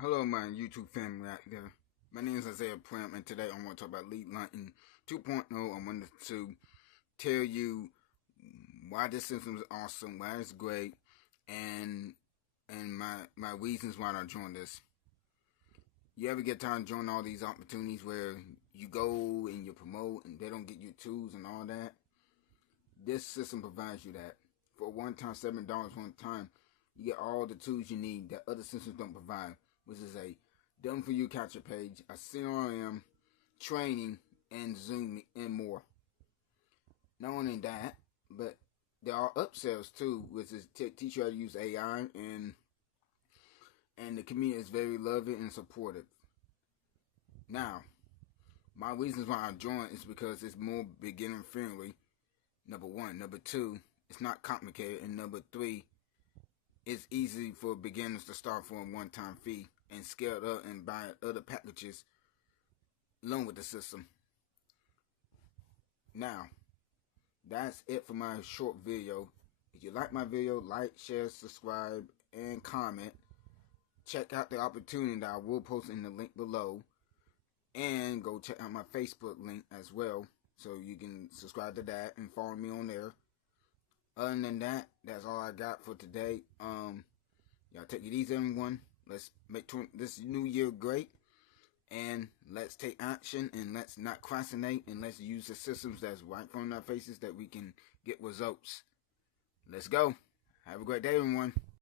Hello, my YouTube family out there. My name is Primm, and today I want to talk about Lead Lightning 2.0. I wanted to tell you why this system is awesome, why it's great, and my reasons why I joined this. You ever get tired of joining all these opportunities where you go and you promote and they don't get you tools and all that? This system provides you that. For one time, $7 one time, you get all the tools you need that other systems don't provide, which is a done for you capture page, a CRM, training, and Zoom, and more. Not only that, but there are upsells too, which is teach you how to use AI, and the community is very loving and supportive. Now, my reasons why I joined is because it's more beginner friendly. Number one. Number two, it's not complicated, and number three, it's easy for beginners to start for a one-time fee and scale it up and buy other packages along with the system. Now, that's it for my short video. If you like my video, like, share, subscribe, and comment. Check out the opportunity that I will post in the link below. And go check out my Facebook link as well, so you can subscribe to that and follow me on there. Other than that, that's all I got for today. Y'all take it easy, everyone. Let's make this new year great, and let's take action, and let's not procrastinate, and let's use the systems that's right in front of our faces that we can get results. Let's go. Have a great day, everyone.